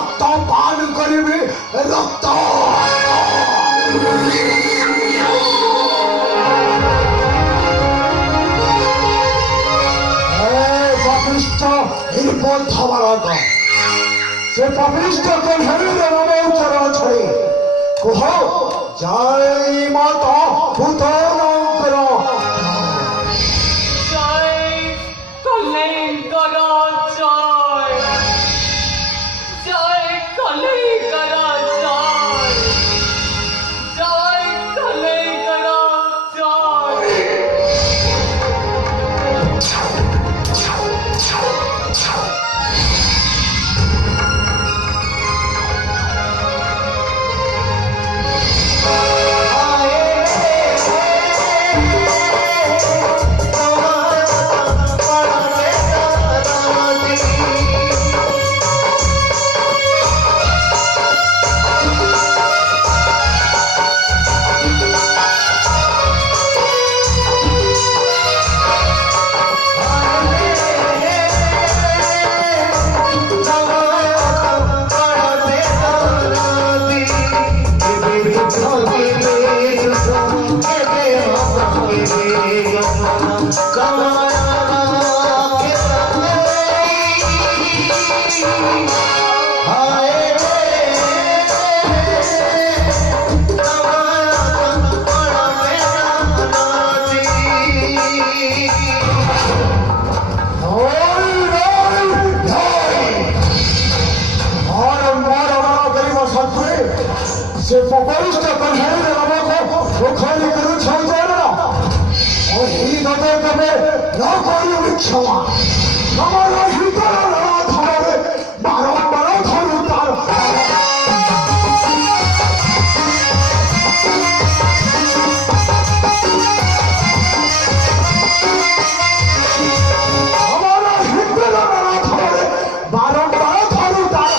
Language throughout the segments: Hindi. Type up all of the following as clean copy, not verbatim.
रक्त पान करी रक्त निर्बोध हमारा से पविष्ट कन्हैया नाम उच्चारण छे कहो जय माता भूतानांकर जय कलेंकर जय जय कलेंकर जय जय कलेंकर से पविष्ट कन्हैया नाम को खाली करू छावना और ही दबे दबे न कोई क्षमा हमारा हृदय लड़ा धरे मारो मारो धरू तार हमारा हृदय लड़ा धरे मारो मारो धरू तार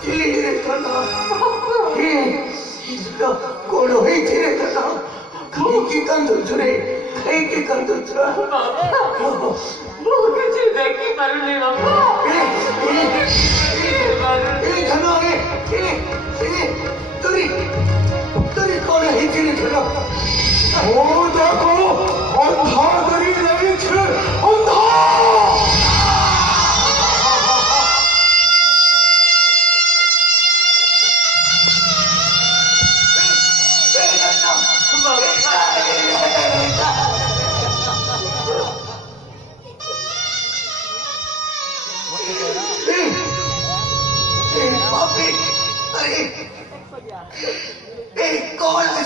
বুঝলি রে কানা কোন হয়েছে রে কানা কি কান্দছ রে কি কান্দছ ମୁଁ କିଛି ଦେଖିପାରୁନି ବାପା এই কানা তুই কোন হয়েছে রে কানা ও দেখো অন্ধা দাঁড়িয়ে রয়েছে অন্ধা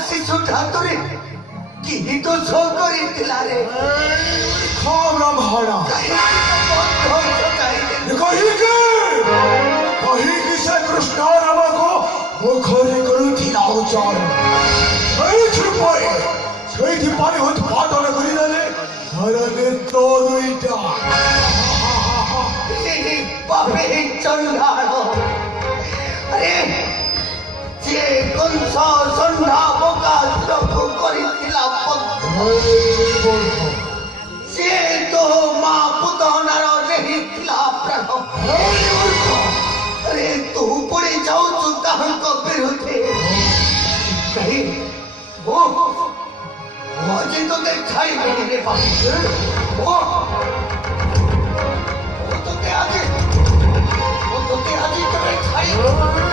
শিশুটা তোরে কি তো সব করিছিলা রে খাওয়া ভাড়া কহিকি সে কৃষ্ণ রামକୁ ମୁଖରେ କରୁଥିଲା ଉଚ୍ଚାରଣ ସେଇଥିପାଇଁ ଉତ୍ପାଦନ କରିଦେଲେ ତ ଦୁଇଟା ବାପେ ଚଣ୍ଡାଳ ଆରେ যে কংস সন্ধ্যা বকাসুরକୁ କରିଥିଲା সে তো মা পুতনার ନେଇଥିଲା ପ୍ରାଣ আরে তু পড়ে যাଉଛୁ ତାହାଙ୍କ ବିରୁଦ୍ଧେ ଆଜି ତୋତେ ଛାଡ଼ିବିନି ରେ ତୋତେ ଆଜି ତୋତେ ଛାଡ଼ିବି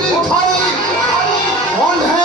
निर्भय कौन है